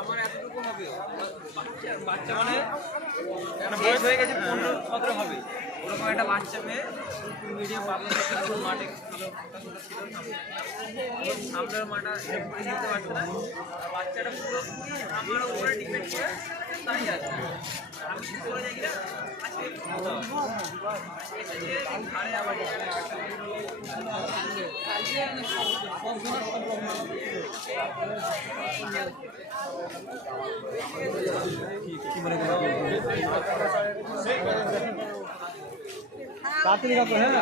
আমার এতটুকু হবে বাচ্চা মানে বয়স হয়ে গেছে 15-17 হবে ওরকম একটা বাচ্চা মেয়ে মিডিয়াম পাবলিক মাঠে সামনের মাঠা নিতে পারছে না বাচ্চাটা পুরো আমার উপরে ডিপেন্ড করে দাঁড়িয়ে আছে আমি কি করে যাই না ঘাড়ে আবার কি মনে করেন তাড়াতাড়ি হ্যাঁ